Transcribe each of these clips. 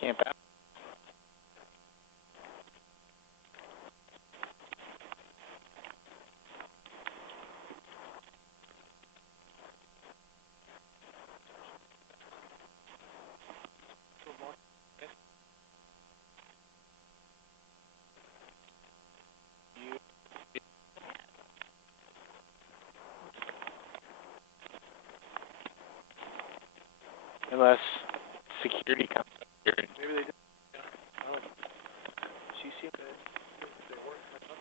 Camp out. Unless security comes up here. Maybe they did. Yeah. I don't know. She seemed to think that they weren't coming up.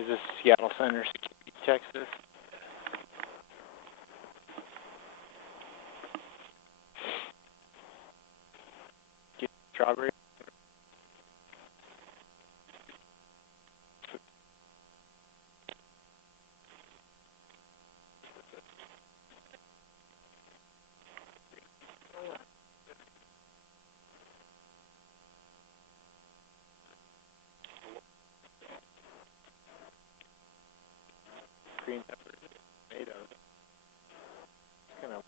Is this Seattle Center security checks this? Get strawberry. Green pepper, tomatoes. It's kind of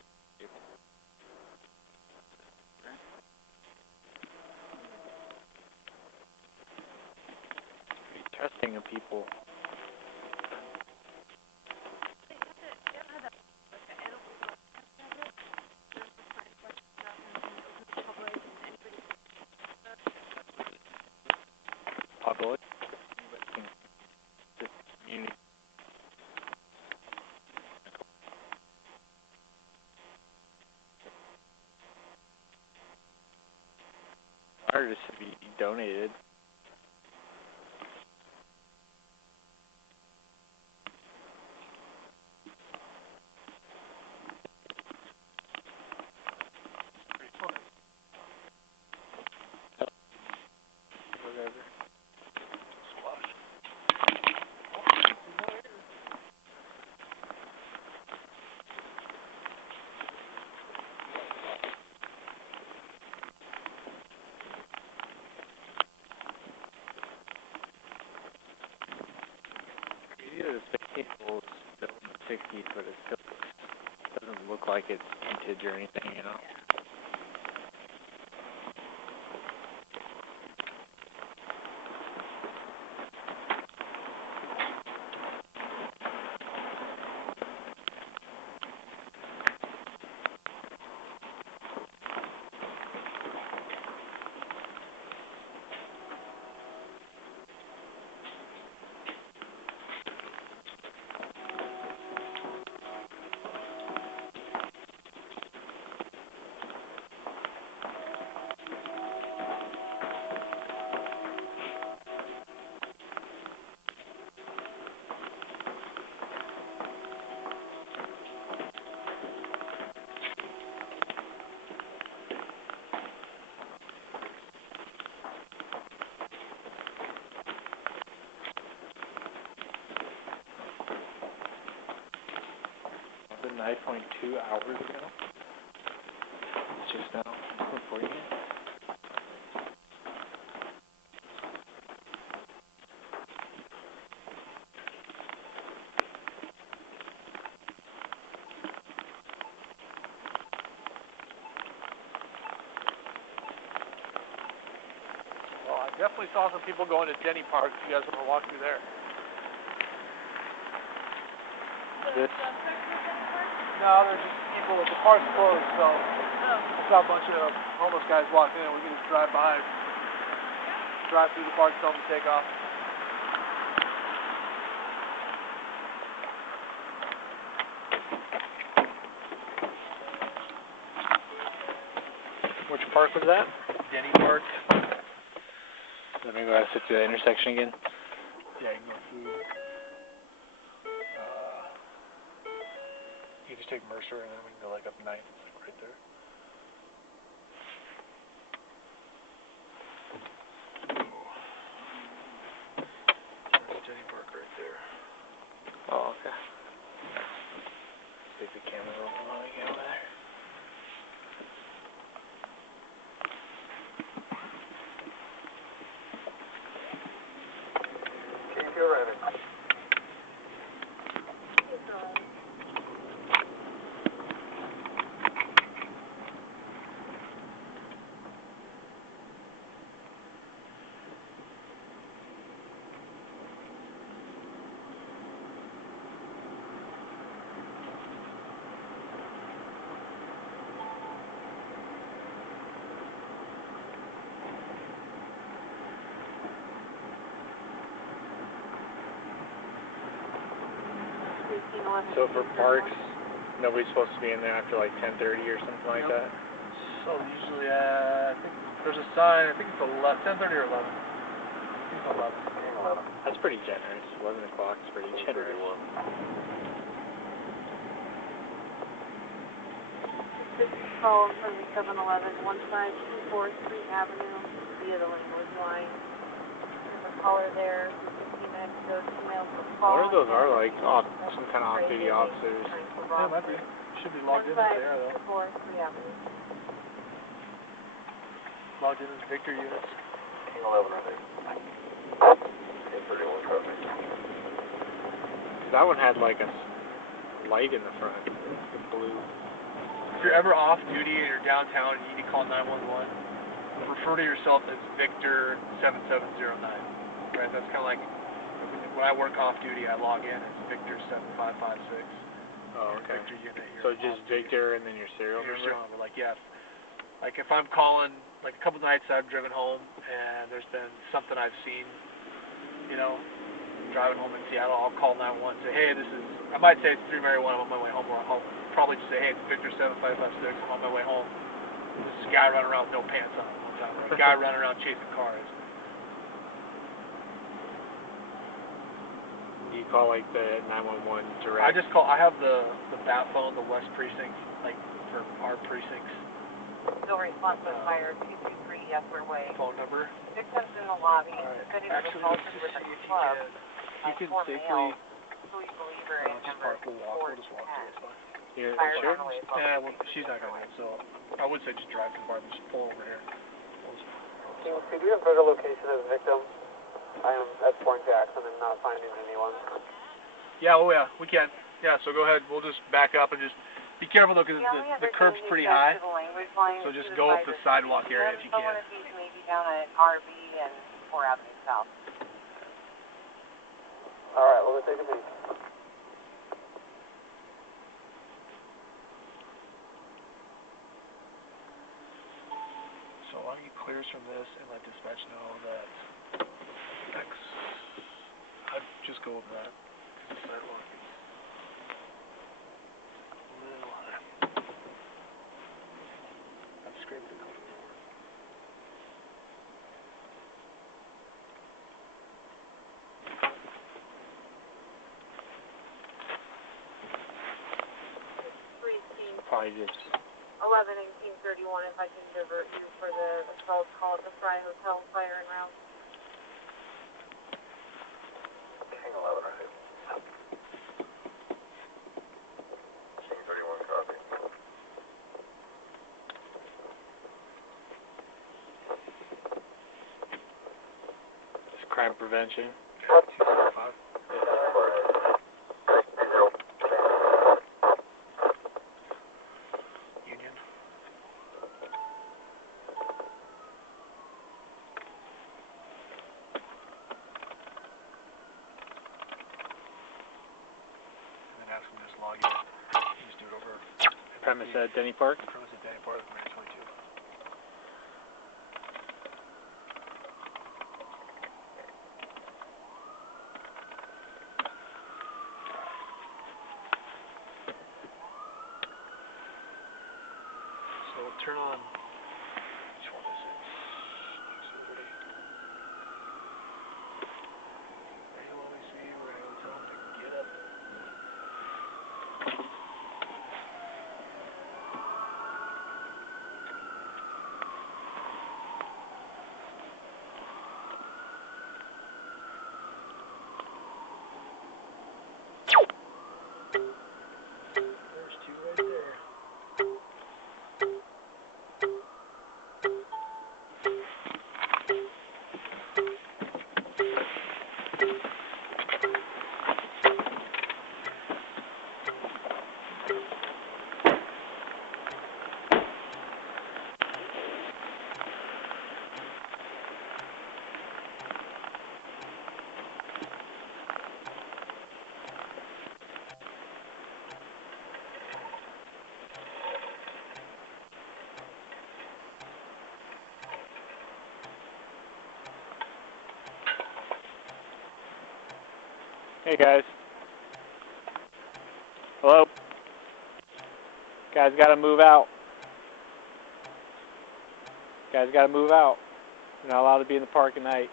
pretty trusting of people. Public. Unique. Artists to be donated. Pretty fun. Whatever. Squash. The 16th was built in the 60s, but it still doesn't look like it's vintage or anything, you know. The 9.2 hours ago. It's just now reporting it. Well, I definitely saw some people going to Denny Park. If you guys want to walk through there. This. No, there's just people. The park's closed, so I saw a bunch of homeless guys walking in. We can just drive by, drive through the park, tell them to take off. Which park was that? Denny Park. Let me go sit to the intersection again. Yeah, you can go through. You just take Mercer, and then we can go like up 9th, right there. There's Denny Park right there. Oh, okay. Take the camera rolling while we get over there. Keep your rabbit. 1511. So for parks, nobody's supposed to be in there after like 10:30 or something like Yep. that? So usually, I think there's a sign, I think it's 10:30 or 11. I think it's 11. That's pretty generous. 11 o'clock is pretty generous. This is call from the 711 15243 Avenue via the language line. There's a caller there. 15 minutes ago, email for call. I wonder if those are like some kind of off-duty officers. Yeah, it might be. Should be logged in if they are, though. 15243 Avenue. Logged in as Victor units. King 11, I think. 1031 copy. That one had like a light in the front, the blue. If you're ever off duty and you're downtown and you need to call 911, refer to yourself as Victor 7709. Right? That's kind of like when I work off duty, I log in as Victor 7556. Oh, okay. Victor unit. So just Victor and then your serial Your number? serial number, like, yeah. Like if I'm calling, like a couple nights I've driven home and there's been something I've seen, you know, driving home in Seattle, I'll call 911 and say, hey, this is, I might say it's 3 Mary 1, I'm on my way home, or I'll probably just say, hey, it's Victor 7556, I'm on my way home. This guy running around with no pants on one time, or a guy running around chasing cars. Do you call like the 911 direct? I just call, I have the bat phone, the West Precinct, like for our precincts. No response was fired. 223 Yesler Way. Phone number. Victims in the lobby. All right. Said he was Actually, assaulted let's with just a see if club. you can safely. Police believer in Just number park, we'll walk. We'll just walk through. It's fine. Yeah, Fired sure. on the way. Yeah, well, she's not gonna do it, so I would say just drive to the bar, but just pull over here. King, could you input a location of the victim? I am at Fort Jackson and not finding anyone. Yeah, oh yeah, we can. Yeah, so go ahead. We'll just back up and just be careful though, because the curb's pretty high. So just go up the sidewalk area if you can. Maybe down at RV and 4 Avenue South. All right, well, let's take a peek. So why don't you clears from this and let dispatch know that X. I'd just go over that. The sidewalk is a little high. I've scraped it off the floor. Probably just 11 and King 31, if I can divert you for the assault call at the Fry Hotel fire and route. King 11, right? King 31, copy. it's crime prevention. 205. Union. And then ask them to just log in. You just do it over. Premise at Denny Park? Premise at Danny Park, Marine 22. So turn on, which one is it? Auxiliary. Radio OAC, we're going to tell them to get up. There's 2 right there. Hey guys. Hello? Guys gotta move out. Guys gotta move out. You're not allowed to be in the park at night.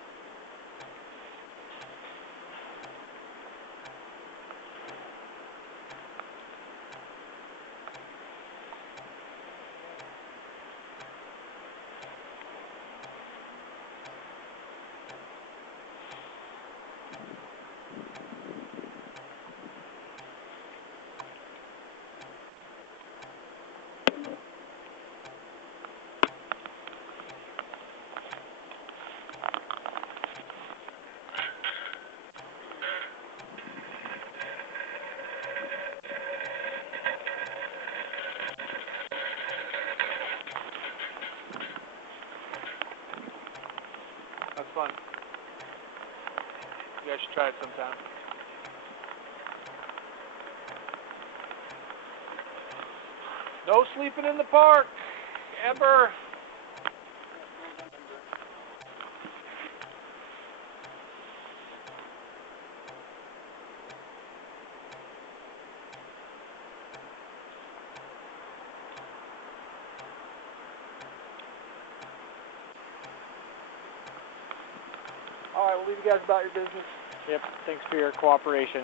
That's fun. You guys should try it sometime. No sleeping in the park, ever. All right, we'll leave you guys about your business. Yep, thanks for your cooperation.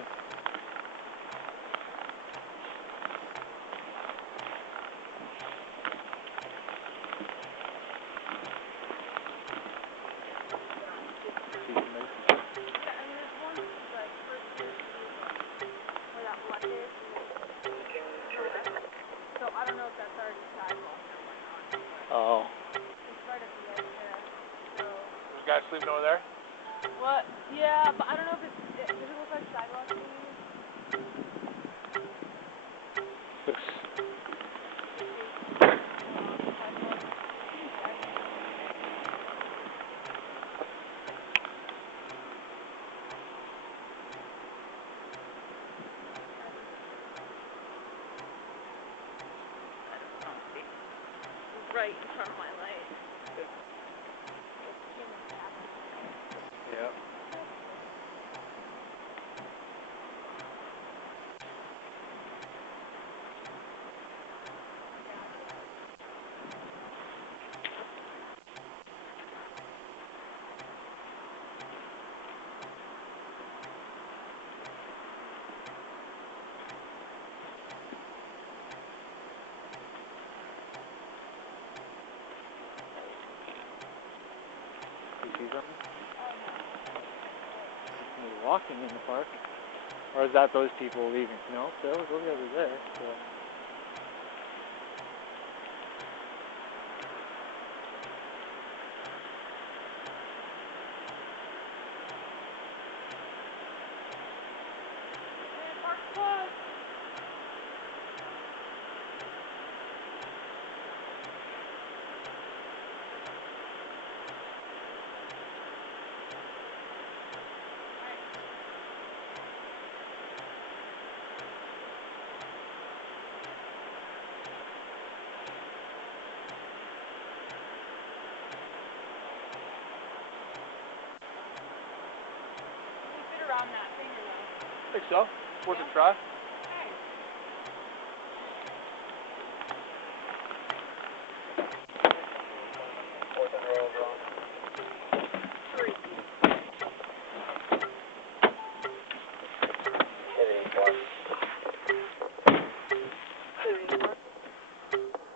So I don't know if that's already sidewalk or whatnot. Oh. It's right at the edge there. So. There's guys sleeping over there? What? Yeah, but I don't know if it's. Does it look like sidewalk to you? Looks. Right in front of my light. Yep. You see something? Somebody walking in the park? Or is that those people leaving? No, those guys are there. So. Around that thing or no? I think so. Worth a try.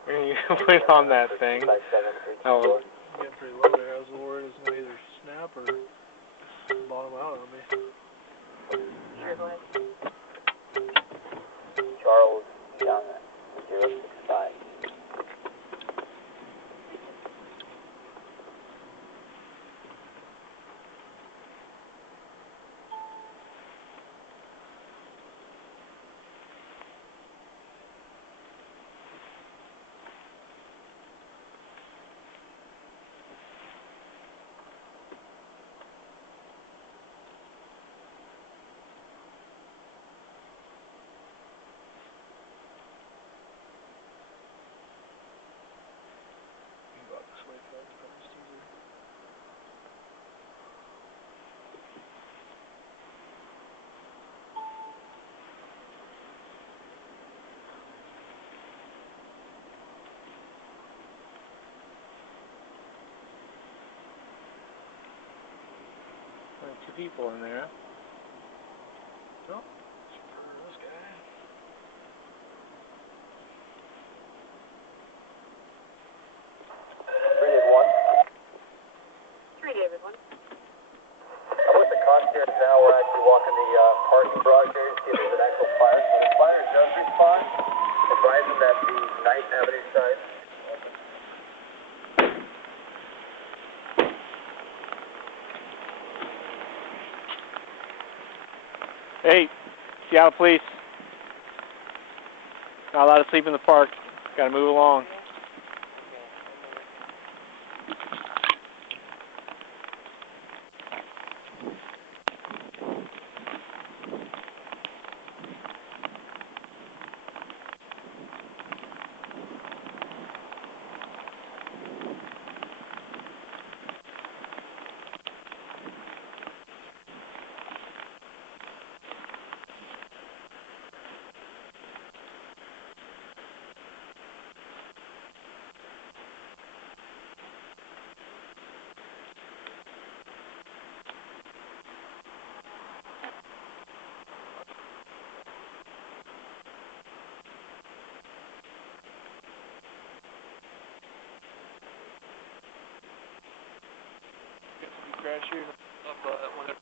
When you went on that thing, oh, I'm getting pretty low there. I was worried it was going to either snap or bottom out on me. Charles Young, 065. people in there. No. For this guy. 3 David 1. I'm with the concierge now. We're actually walking the parking garage here to see if there's an actual fire. When the fire does respond, advise them that the 9th Avenue side. Hey, Seattle Police. Not allowed to sleep in the park. Gotta move along. Crash here. Whenever.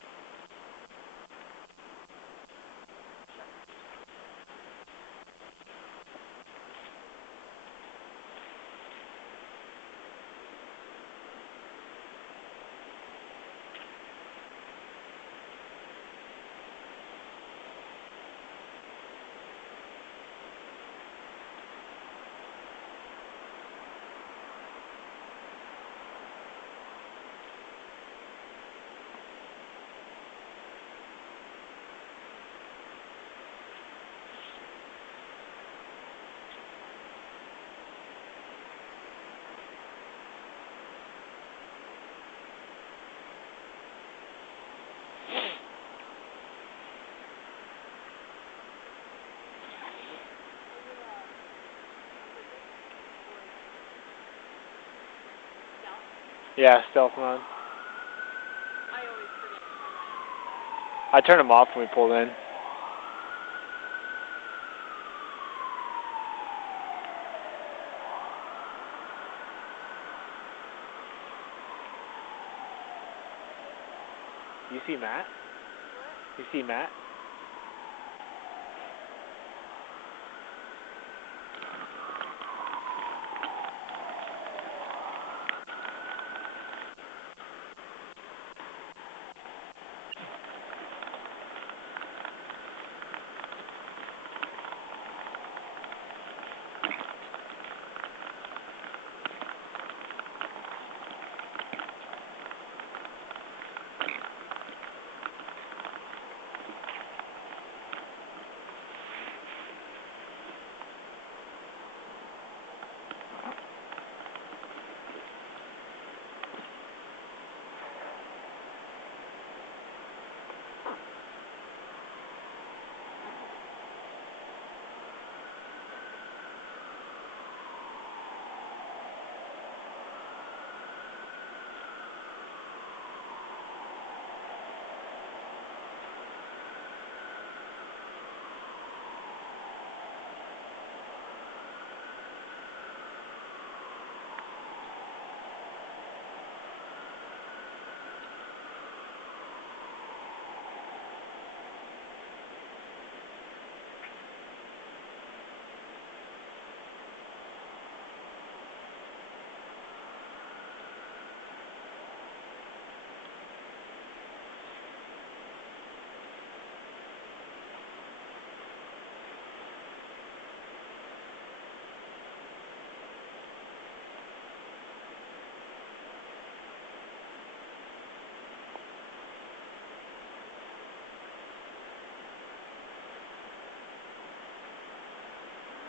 Yeah, stealth mode. I turned them off when we pulled in. You see Matt? You see Matt?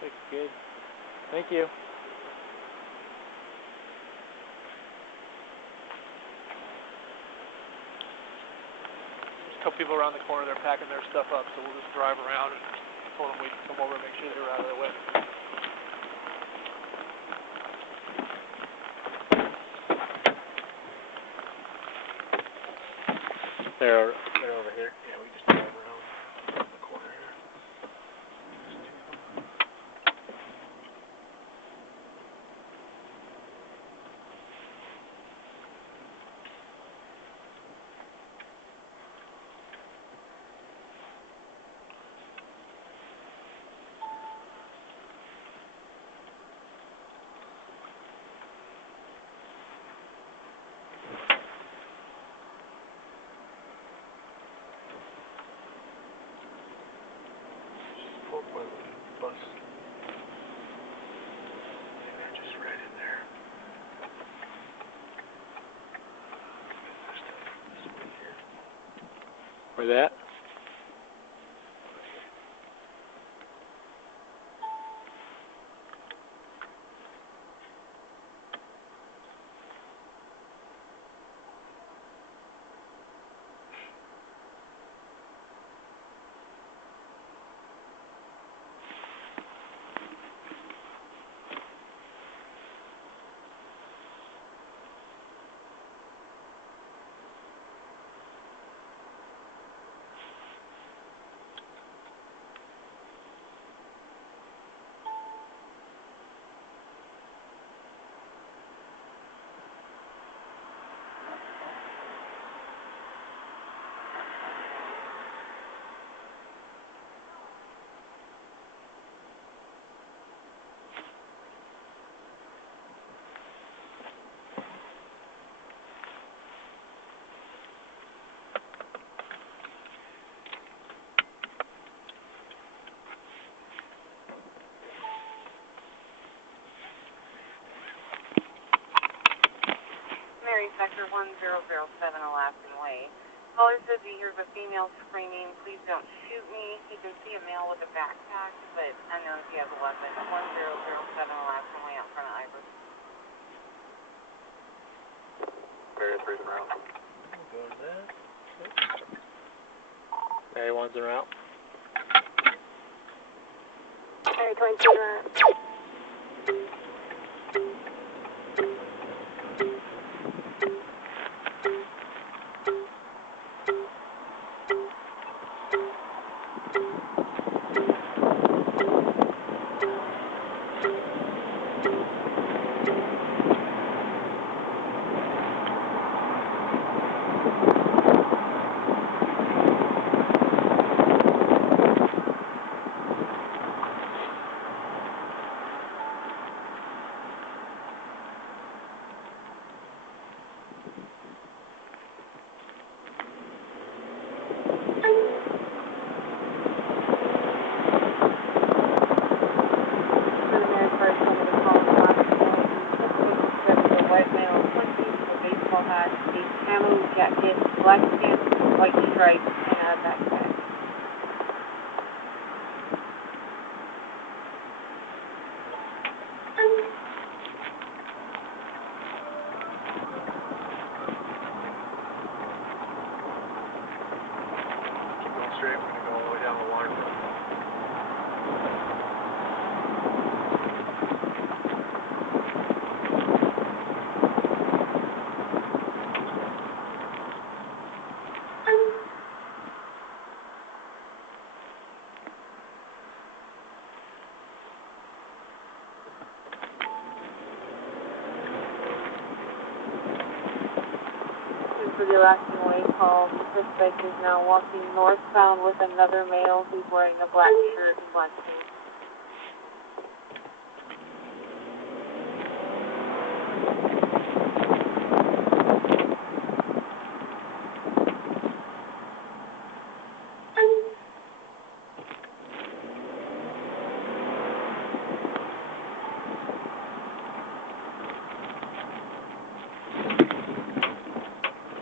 Looks good. Thank you. There's a couple people around the corner. They're packing their stuff up, so we'll just drive around and told them we'd come over and make sure they were out of the way. They're over here. Yeah, we just drive around the corner here. Bus. They're just right in there. This one here. Where that? Mary, Sector 1007 Alaskan Way. Caller says he hears a female screaming, "Please don't shoot me." He can see a male with a backpack, but unknown if he has a weapon. 1007 Alaskan Way out front of Ibers. Area 3's en route. Go to that. Area 1's en route. Area 22 route. Jacket, black pants, white stripes, and a backpack. Keep going straight. We're going to go all the way down the line. For the Alaskan Way call, the suspect is now walking northbound with another male who's wearing a black shirt and black pants.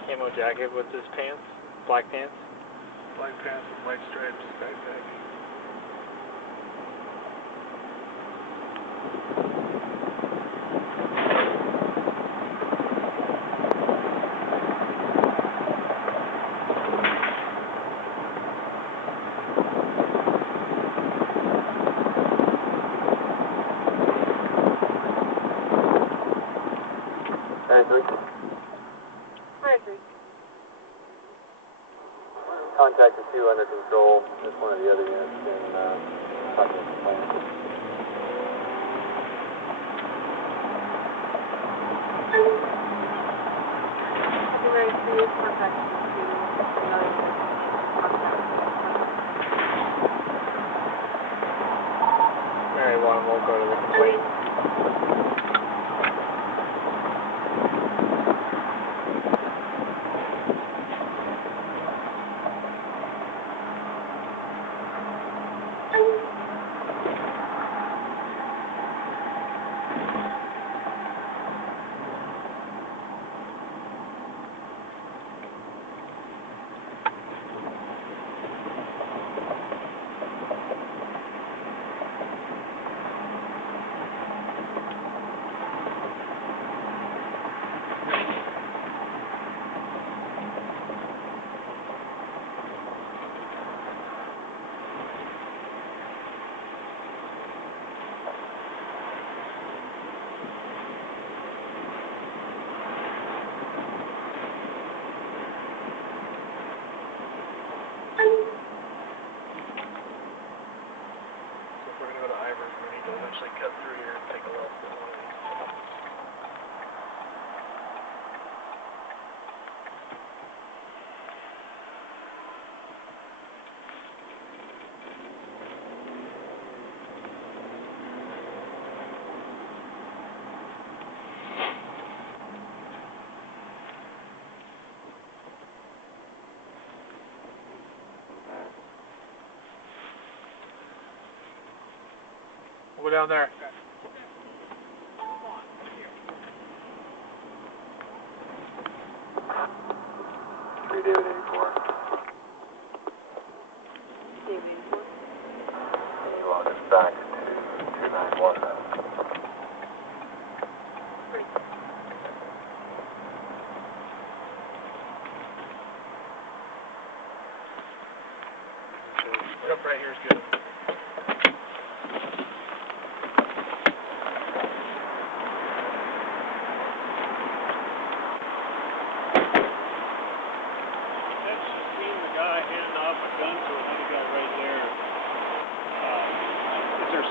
Camo jacket with his pants, black pants. Black pants with white stripes, backpack. Area 3. 2 under control. Just one of the other units been talking to complainant. Very well, we'll go to the complaint. Cut through here and take a look at one of these. We'll go down there. 3 David 84. David 84. And you log us back to 291 then. Yep, right here is good.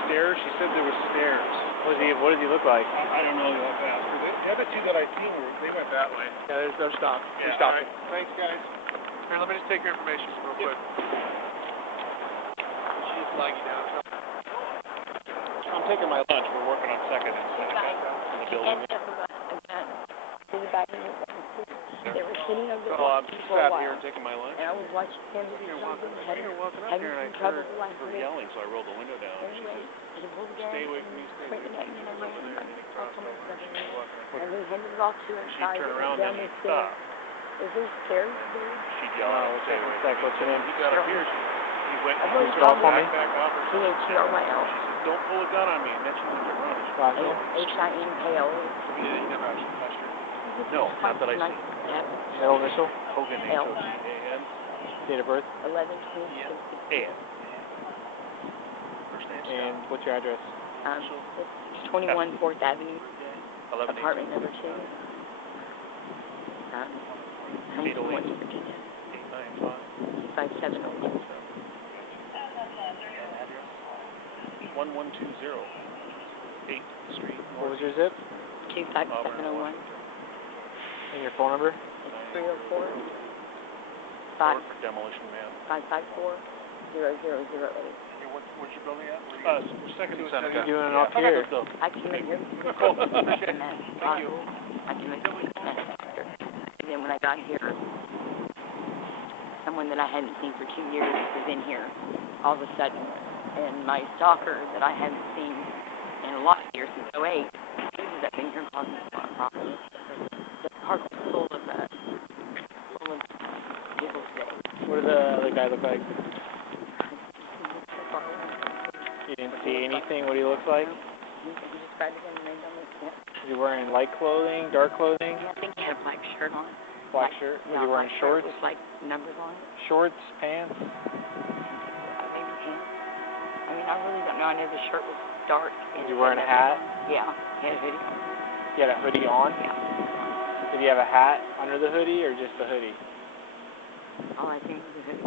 Stairs? She said there was stairs. What does he look like? I don't know. You'll have to ask her. The other two that I seen they went that way. Yeah, they're stopped. Yeah, We stopped all right. it. Thanks, guys. Here, let me just take your information real quick. She's lagging down. I'm taking my lunch. We're working on second and in the building. They were sitting over there So I'm for a sat while, here taking my lunch. and I was watching him do You're something, walking up having here, and I some trouble heard with my her foot. yelling, so I rolled the window down. She Anyway, said, he pulled the gun "Stay away and from me, stay away pointed from at me." me, and I Over ran there, and he all crossed from my over. brother. She's walking up. And we headed off to her She side, turned went around, down then the he stairs. stopped. Is this stairs, dude? She yelled at him, "Stay away from me." What's your name? He got up here. He went I and wrote took down her me. backpack off her. T-H-E-R-Y-L. She said, "Don't pull a gun on me," and then she went to run. Last name? H-I-N-K-O. Yeah, you never actually touched her. No, not that I see. Middle initial? Hogan, L. H-O-G-A-N. Date of birth? 11/26/60. First name And Scott. what's your address? It's 21 4th Avenue, 11 apartment number 2. Huntington, 808. West Virginia, 895. 5702. Address? 1120 8th Street. What was your zip? 25701. And your phone number? It's 304 Demolition Man. 554 0008. What's your building at? Second Two Seneca. You're doing it Yeah. up here. So, I came in here Cool. and then I came in after. And then when I got here, someone that I hadn't seen for 2 years was in here all of a sudden. And my stalker that I hadn't seen in a lot of years since 08, he was up in here causing a lot of problems. The park was full of people today. What did the other guy look like? So far away. You didn't see anything? What he looks like? He just grabbed his gun and ran down the steps. Was he wearing light clothing, dark clothing? I think he had a black shirt on. Black shirt? Was he wearing black shorts? Shirt with like numbers on it. Shorts, pants? Maybe pants. I mean, I really don't know. I know the shirt was dark. Was he wearing a hat? Yeah, he had a hoodie on. He had a hoodie on? Yeah. Did he have a hat under the hoodie or just the hoodie? Oh, I think it was a hoodie.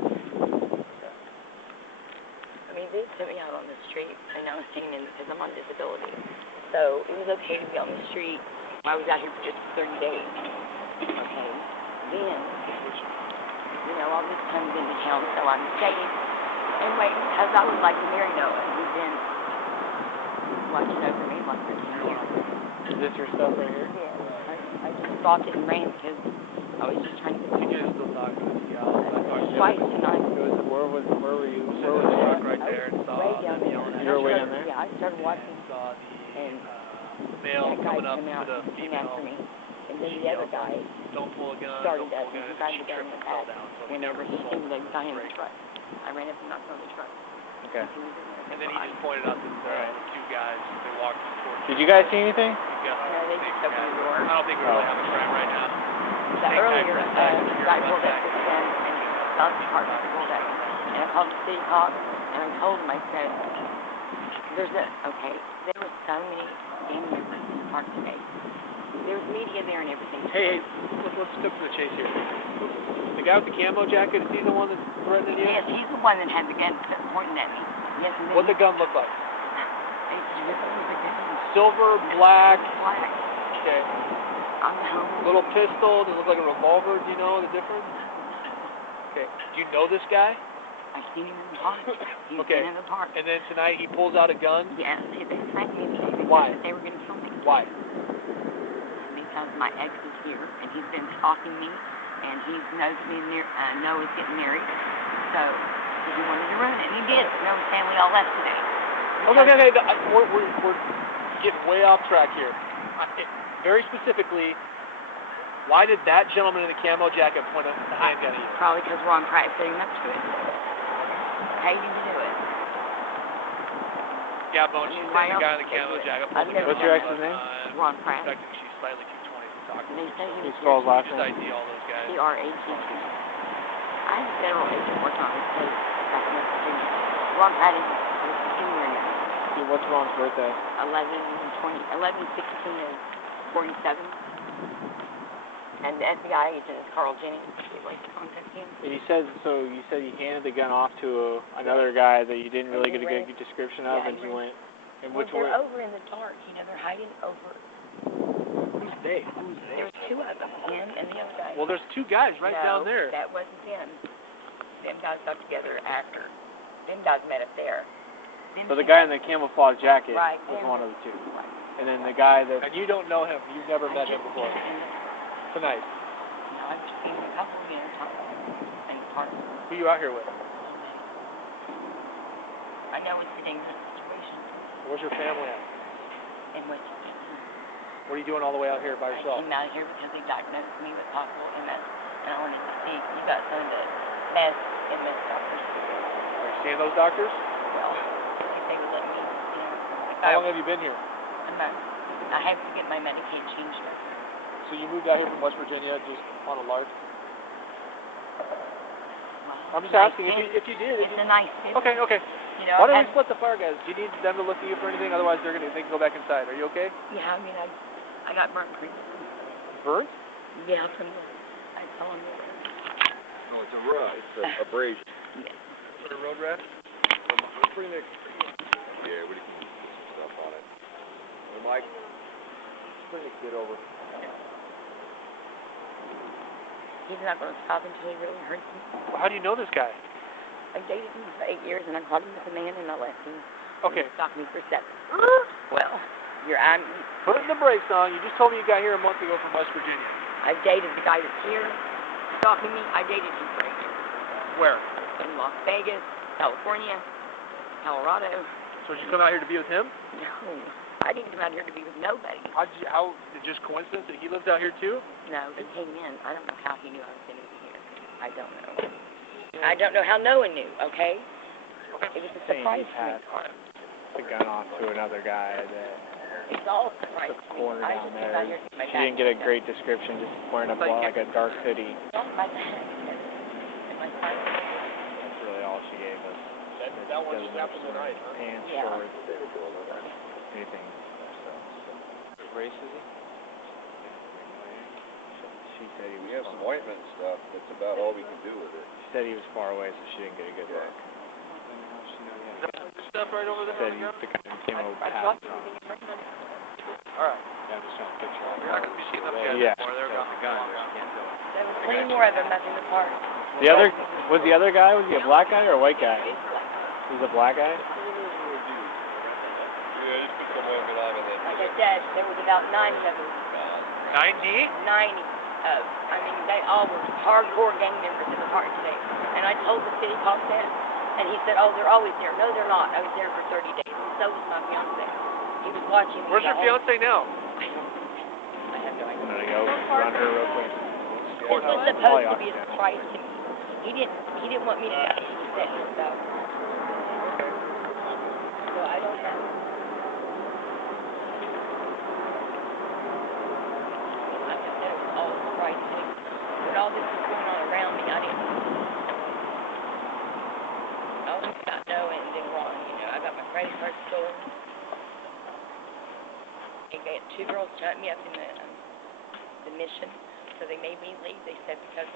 they did put me out on the street, and I was taken in because I'm on disability. So it was okay to be on the street. I was out here for just 30 days. Okay. Then, all this comes into town, so I'm staying and waiting because I would like to marry Noah. He's been watching over me like for 10 years. Is this your stuff right here? Yeah. I just bought it and ran because I was just trying to get You guys still talking to this guy? twice tonight. Where were you? Where was the truck right there and saw Way down them there. yelling at You were way down there? Yeah, I started watching, saw and the male that guy coming up came out to the and came after female. me. And then the other guy Don't pull a gun, started don't pull up a gun, and and grabbed she the gun in tripped the and fell back down. So whenever he came to the guy in the truck. I ran up and knocked on the truck. Okay. He was in there. And then he just pointed out that the two guys, they walked towards Did you guys see anything? No, they just opened the door. I don't think we really have a crime right now. But earlier, the guy pulled up this gun and the other department pulled up. And I called the city cop and I told him, I said, there were so many family members in the park today. There was media there and everything. Hey, let's skip to the chase here. The guy with the camo jacket, is he the one that's threatening you? Yes, he's the one that had the gun pointing at me. Yes, and then What'd the gun look like? This was a gun. Silver, black. Black. Okay. I'm home. Little pistol. Does it look like a revolver? Do you know the difference? Okay. Do you know this guy? I've seen him in the park. He's Okay. been in the park. And then tonight he pulls out a gun? Yes, they threatened me. Why? They were going to kill me. Why? Because my ex is here, and he's been stalking me, and he knows me Noah's getting married. So he wanted to ruin it, and he did. Noah's family all left today. Okay. We're getting way off track here. Very specifically, why did that gentleman in the camo jacket point a handgun at you? Probably because we're on private sitting next to it. Paid him to do it. Yeah, Bone, she's saying the guy in the camo jacket. What's your ex's name? Ron Pratt. Suspecting she's slightly too 20 to talk to. And they say he Can you was spell his last Just name? ID all those guys. CRATT. I have a federal agent working on this case back in West Virginia. Ron Pratt is a senior now. What's Ron's birthday? 11/16/47. And the FBI agent is Carl Jennings. If you'd like to contact him. And you said he handed the gun off to another guy that you didn't really get a good description of, Yeah, and he went. And Well, which they're one? over in the dark. They're hiding over. Who's they? There was two of them, him and the other guy. Well, there's two guys right down there. That wasn't them. Them guys got together after. Them guys met up there. So the guy in the camouflage jacket Right, was him. one of the two. And then the guy that. And you don't know him. You've never met him before. Tonight. No, I've just seen him a couple, times in the park. Who you out here with? I know it's a dangerous situation. Where's your family at? In which What are you doing all the way out here by I yourself? came out here because they diagnosed me with possible MS, and I wanted to see if you got some of the best MS doctors. Are you seeing those doctors? Well, if they would let me, if How long have you been here? a month. I have to get my Medicaid changed up. So you moved out here from West Virginia just on a lark? Well, I'm just asking if you did. It's a nice city. Okay. I Why don't we split the fire guys? Do you need them to look at you for anything? Otherwise, they can go back inside. Are you okay? Yeah, I got burnt pretty. Burnt? Yeah, from the, I saw him. No, it's a abrasion. Yes. For a road rash? It's pretty next. Yeah, we can put some stuff on it. Hey, Mike, just bring the kid over. He's not going to stop until he really hurts me. Well, how do you know this guy? I dated him for 8 years, and I caught him with a man, and I left him. Okay. He stalked me for 7. Well, I'm Putting the brakes on. You just told me you got here a month ago from West Virginia. I dated the guy that's here, stalking me. I dated him for 8 years. Where? In Las Vegas, California, Colorado. So did you come out here to be with him? No, I didn't come out here to be with nobody. How just coincidence that he lives out here too? No, he came in. I don't know how he knew I was going to be here. I don't know. I don't know how Noah knew, okay? It was a surprise He to me. passed the gun off to another guy that It's all a surprise took to the me. corner I down just came out here there. to get my She didn't get a great description, just wearing a like a dark hoodie. My bag. And my phone. That's really all she gave us. That one just happened tonight, huh? Pants, Yeah. shorts, anything. Race is he? She said he was. We have some ointment and stuff. That's about all we can do with it. She said he was far away, so she didn't get a good look. stuff right over there Said on the you ground? the guy who came over I past. dropped everything in my gun. Alright. Yeah, I'm just trying to picture all We're not gonna be seeing those guys Yeah. anymore. They're gone. The gun, you can't tell. There was plenty more of them up in the park. The other was the other guy? Was he a black guy or a white guy? He was a black guy. Like I said, there was about 90 of them. 90? 90 of. I mean, they all were hardcore gang members in the park today. And I told the city boss that, and he said, "Oh, they're always there." No, they're not. I was there for 30 days, and so was my fiance. He was watching me. Where's your fiance now? I have no idea. I'm gonna go run her real quick. It was supposed to be a surprise to me. He didn't want me to know he said so. So I don't know. Like I said, it was all a surprise to me. But all this was going on around me, I didn't know. I was not knowing anything wrong, you know. I got my credit card stolen. They got 2 girls shut me up in the mission. So they made me leave. They said because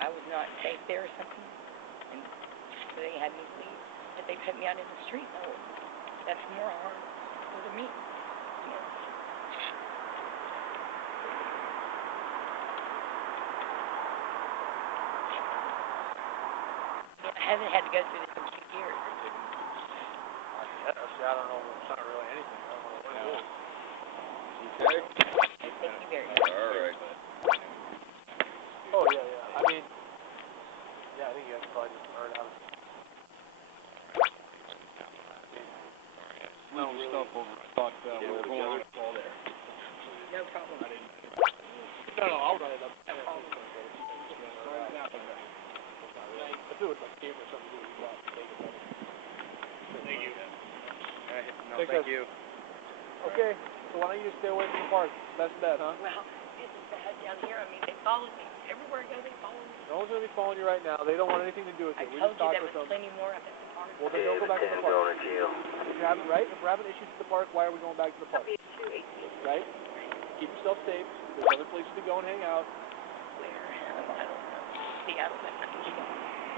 I was not safe there or something, and so they had me leave. But they put me out in the street. No, that's more hard for me. You know. I haven't had to go through this in 2 years. I don't know. It's not really anything. I don't know what it is. Okay? Thank you very much. All right. Oh, yeah, yeah. I mean, yeah, I think you guys probably just heard out of it. No, really. Stuff over. I thought we were going all there. No problem. No, I'll run it up. No problem. If it was like game or something, we would watch. Thank you. Thank you. Okay, so why don't you just stay away from the park? Best bet, huh? Well, this is bad down here. I mean, they follow me. Everywhere I go, they follow me. No one's going to be following you right now. They don't want anything to do with I you. We told just you talked there with was them. plenty more up at the park. Well, then don't go back to the park. If we're having issues at the park, why are we going back to the park? Right? Keep yourself safe. There's other places to go and hang out. Where? I don't know. Seattle, but nothing to go.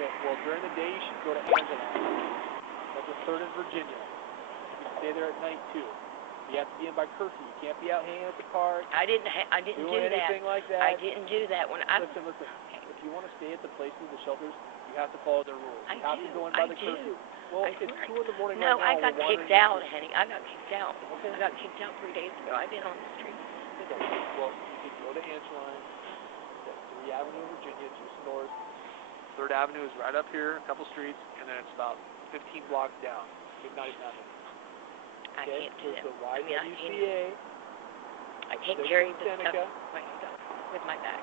Okay, well, during the day, you should go to Angela. That's the 3rd in Virginia. You can stay there at night, too. You have to be in by curfew. You can't be out hanging at the park. I didn't do doing that. anything like that. I didn't do that when I. Listen. If you want to stay at the places, the shelters, you have to follow their rules. I You have do. to go in by the curfew. Well, I it's swear. 2 in the morning No, right now. I got We're kicked wandering out, honey. I got kicked out. I got kicked out 3 days ago. I've been on the street. Okay. Well, you can go to Angeline, that's 3 Avenue, Virginia, just north. 3rd Avenue is right up here, a couple streets, and then it's about 15 blocks down. Not even that many. I can't do that. The I mean, YWCA. I can't carry the stuff with my bag.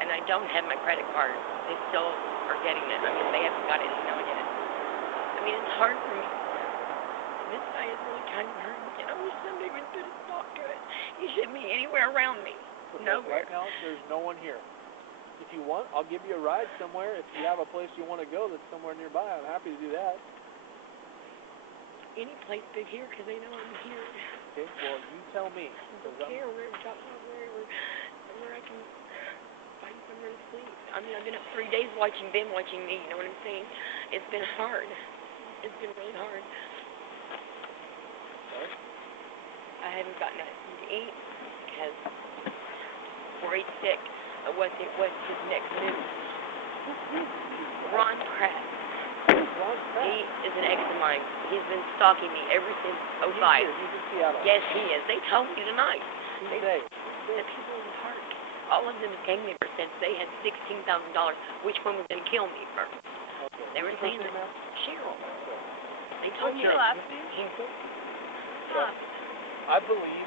And I don't have my credit card. They still are getting it. I mean, they haven't got it now yet. I mean, it's hard for me. This guy is really kind of hurt. And I wish somebody would put a stop to it. He shouldn't be anywhere around me. Nowhere. Right now, there's no one here. If you want, I'll give you a ride somewhere. If you have a place you want to go that's somewhere nearby, I'm happy to do that. Any place but here, because they know I'm here. Okay, well, you tell me. I don't care where I can find somewhere to sleep. I mean, I've been up 3 days watching them watching me, you know what I'm saying? It's been hard. It's been really hard. Sorry? I haven't gotten anything to eat because worried sick of what his next move. Ron Kraft. He is an ex of mine. He's been stalking me ever since 05. He's in Seattle. Yes, he is. They told me tonight. Who's they? The people in the park. All of them gang members since they had $16,000. Which one was going to kill me first? Okay. They were saying that Cheryl. They told me Cheryl. that. I believe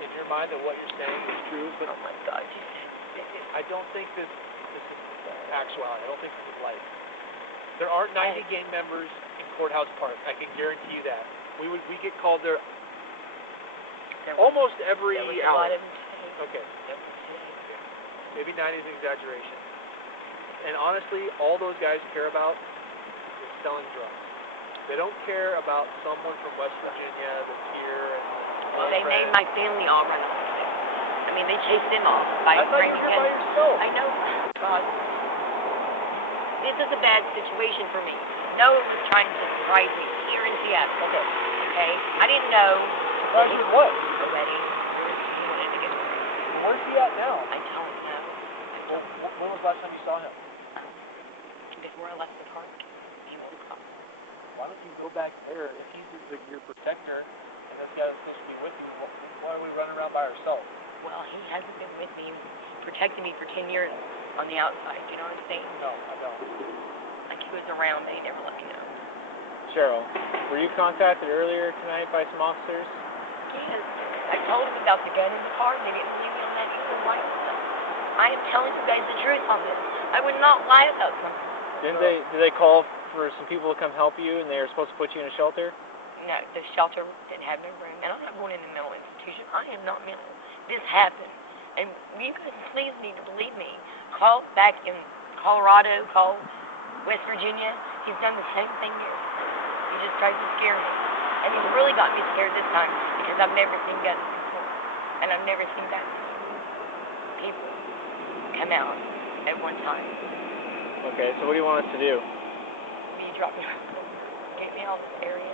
in your mind that what you're saying is true, but Oh my God. I don't think this is actuality. I don't think this is life. There aren't 90 gang members in Courthouse Park. I can guarantee you that. We get called there almost every hour. Okay. Maybe 90 is an exaggeration. And honestly, all those guys care about is selling drugs. They don't care about someone from West Virginia that's here. Well, they made my family all run off. I mean, they chased them off by I thought you were here by yourself. I know. God. This is a bad situation for me. know it was trying to surprise me here in Seattle. Okay? I didn't know. Surprise you with what? Already. He wanted to get me. Where's he at now? I don't know. Well, when was the last time you saw him? Before I left the park, he woke up. Why don't you go back there? If he's your protector, and this guy was supposed to be with you, why are we running around by ourselves? Well, he hasn't been with me, protecting me for 10 years on the outside. You know what I'm saying? No, I don't. Like he was around, but he never let me know. Cheryl, were you contacted earlier tonight by some officers? Yes. I told him about the gun in the car, and they didn't believe me on that either. Why not? I am telling you guys the truth on this. I would not lie about something. Did they call for some people to come help you, and they were supposed to put you in a shelter? No, the shelter didn't have no room, and I'm not going in a mental institution. I am not mental. This happened, and you guys please need to believe me. Call back in Colorado, call West Virginia. He's done the same thing here. He just tried to scare me, and he really got me scared this time because I've never seen guns before, and I've never seen that many people come out at one time. Okay, so what do you want us to do? Will you drop me off? Get me out of this area.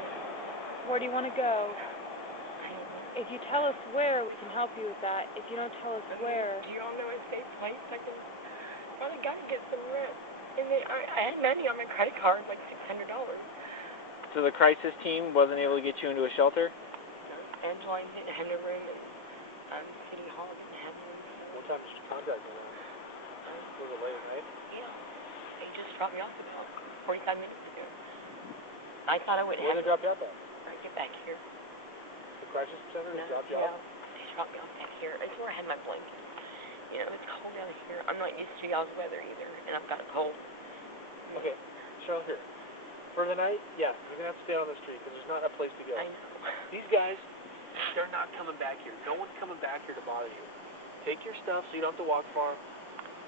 Where do you want to go? I don't know. If you tell us where, we can help you with that. If you don't tell us where, Do you all know a safe place I can probably got to get some rent? And then I had money on my credit card, like $600. So the crisis team wasn't able to get you into a shelter? Angela didn't have no room, and City Hall didn't have room. What time did you contact me? Was it late at night? Yeah. They just dropped me off about 45 minutes ago. I thought I wouldn't Where have did they drop you off at? I get back here. The crisis center? They dropped you off? They dropped me off back here. It's where I had my blanket. You know, it's cold out here. I'm not used to y'all's weather either, and I've got a cold. Okay, Cheryl, here. For the night, yeah, you're going to have to stay on the street because there's not a place to go. I know. These guys, they're not coming back here. No one's coming back here to bother you. Take your stuff so you don't have to walk far.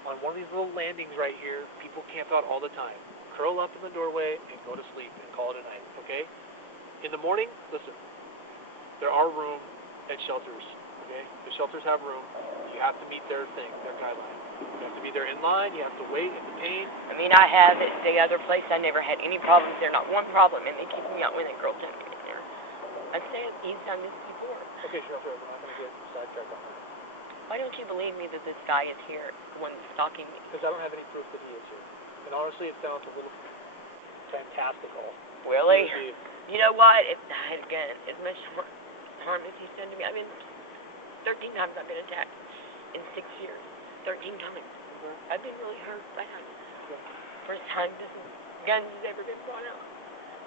On one of these little landings right here, people camp out all the time. Curl up in the doorway and go to sleep and call it a night, okay? In the morning, listen, there are room at shelters, okay? The shelters have room. You have to meet their guideline. You have to be there in line. You have to wait in the pain. I mean, I have at the other place. I never had any problems there. Not one problem, and they keep me out when that girl took me in there. I said, he's done this before. Okay, Cheryl, we're not going to get sidetracked on that. Why don't you believe me that this guy is here, the one that's stalking me? Because I don't have any proof that he is here. And honestly, it sounds a little fantastical. Really? Maybe. You know what? If I had a gun, as much harm as he's done to me, I mean, 13 times I've been attacked in 6 years. 13 times. I've been really hurt bad. First time this gun has ever been brought out.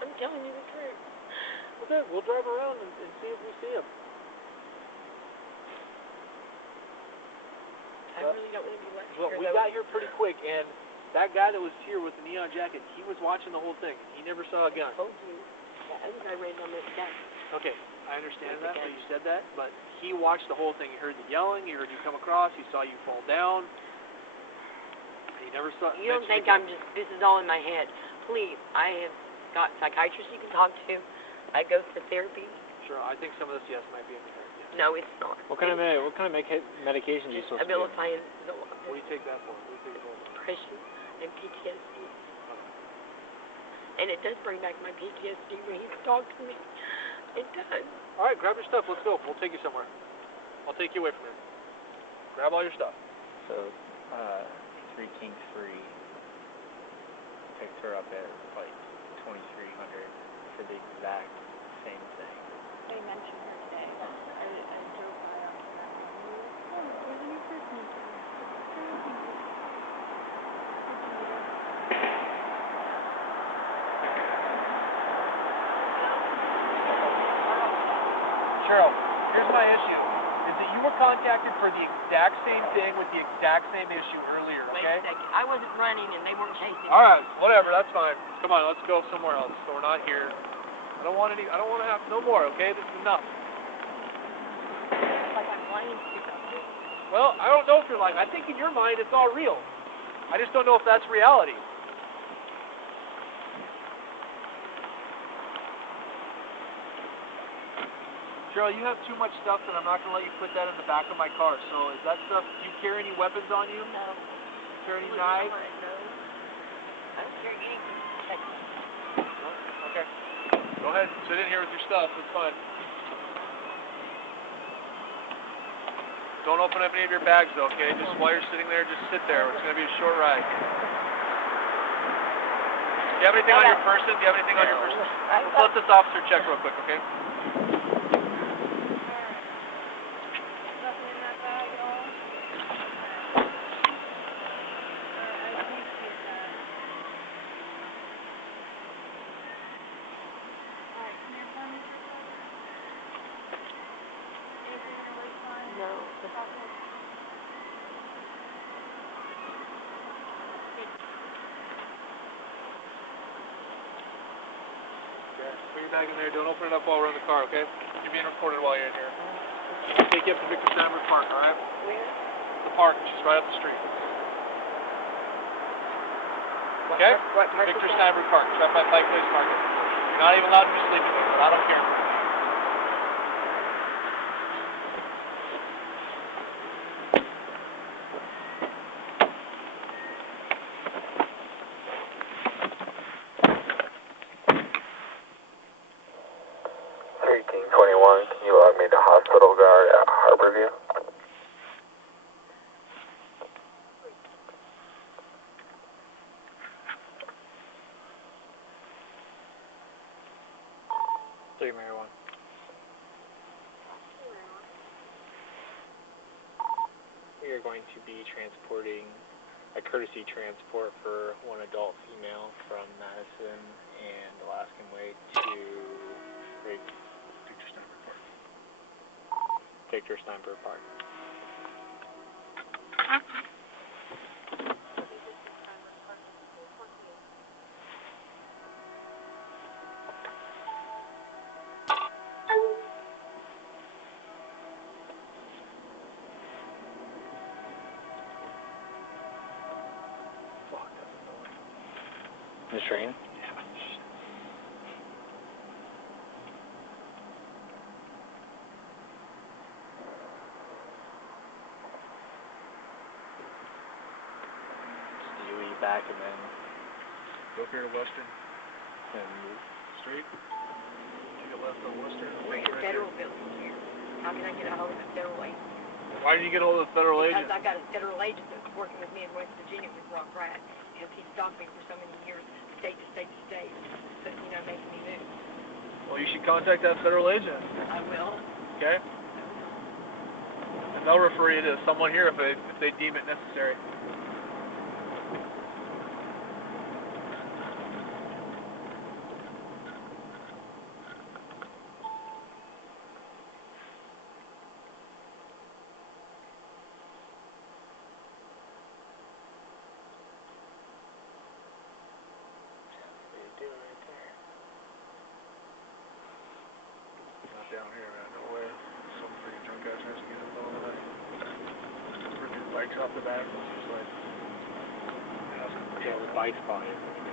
I'm telling you the truth. Okay, we'll drive around and see if we see him. I really don't want to be left Well, here. we got here pretty quick, and that guy that was here with the neon jacket, he was watching the whole thing. He never saw a gun. I told you. I think I read on this gun. Okay, I understand that, you said that, but he watched the whole thing. He heard the yelling, he heard you come across, he saw you fall down. He never saw. You don't think I'm just, this is all in my head. Please, I have got psychiatrists you can talk to. I go for therapy. Sure, I think some of this, yes, might be in the head. Yes. No, it's not. What kind of medication are you supposed to be on? Abilifying, What do you take that for? What do you take it for? depression, and PTSD. And it does bring back my PTSD when he talks to me. It does. All right, grab your stuff. Let's go. We'll take you somewhere. I'll take you away from here. Grab all your stuff. So, 3 King Free picked her up at like 2300 for the exact same thing. they mentioned her today. I drove by on that. Oh, there's a new person in town. Cheryl, here's my issue. Is that you were contacted for the exact same thing with the exact same issue earlier, Wait okay? a second. I wasn't running and they weren't chasing me. All right, whatever, that's fine. Come on, let's go somewhere else. So we're not here. I don't want to have no more, okay? This is enough. It's like I'm lying to you. Well, I don't know if you're lying. I think in your mind it's all real. I just don't know if that's reality. Cheryl, you have too much stuff and I'm not going to let you put that in the back of my car. So is that stuff, do you carry any weapons on you? No. Carry any Well, knives? you know what? No. I don't carry anything to protect me. Go ahead, sit in here with your stuff, it's fine. Don't open up any of your bags though, okay? Just while you're sitting there, just sit there. It's going to be a short ride. Do you have anything on your person? Do you have anything on your person? Let's let this officer check real quick, okay? Nothing in that bag at all? I appreciate that. Alright, can you inform me for a second? Anything in the waistline? No. Okay, put your bag in there. Don't open it up while we're in the car, okay? You're being recorded while you're in here. I'll take you up to Victor Steinberg Park, alright? Where? The park, which is right up the street. Okay? What park Victor is that? Steinberg Park, it's right by Pike Place Market. You're not even allowed to be sleeping there, but I don't care. King 21, can you log me to hospital guard at Harborview? Marijuana. We are going to be transporting a courtesy transport for one adult female from Madison and Alaskan Way to Victor Steinberg Park. Victor Steinberg Park. The train? You leave back and then Go up here to Western and Street. Take a left on Western. Where's your federal building here? How can I get a hold of a federal agent? Why did you get a hold of the federal Because agent? I got a federal agent that's working with me in West Virginia with Rock Rat, because he's stalked me for so many years, state to state to state, but, you know, making me move. Well, you should contact that federal agent. I will. Okay? And they'll refer you to someone here if they deem it necessary. Not down here, man. No way. Some freaking drunk ass has to get in the middle of the night. Rip your bikes off the back. It's just like, yeah, the bike's probably isn't good.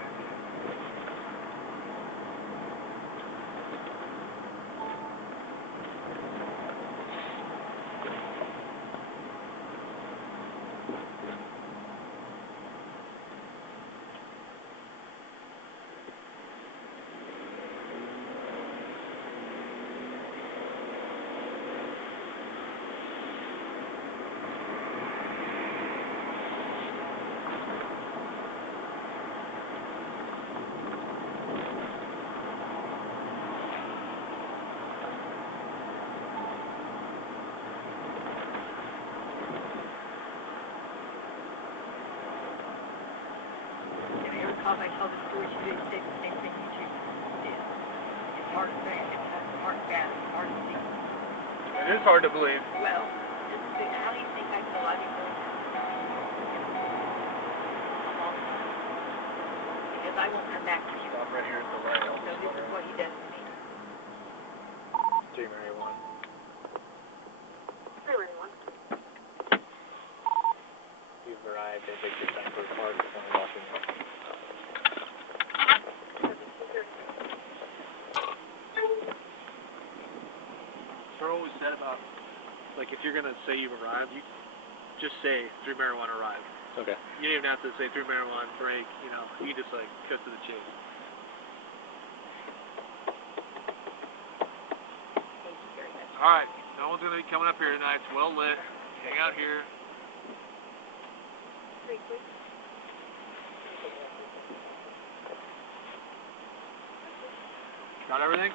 Because I told the story, she didn't say the same thing you two did. It's hard to say, it's hard to bad, it's hard to see. it is hard to believe. Well, how do you think I feel? I've been going because I won't come back to you. Stop right here at the light. So this is what he does to me. 3 Marijuana. You've arrived at Victor Steinberg Park, only walking up. Sir always said about, like, if you're going to say you've arrived, you just say 3 Marijuana arrived. Okay. You don't even have to say 3 Marijuana break, you know. You just, like, cut to the chase. Alright, no one's going to be coming up here tonight. It's well lit. Hang out here. Got everything?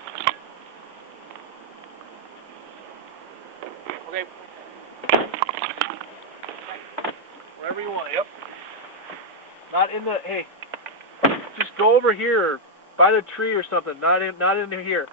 Okay. Wherever you want, yep. Not in the, hey, just go over here, by the tree or something, not in here.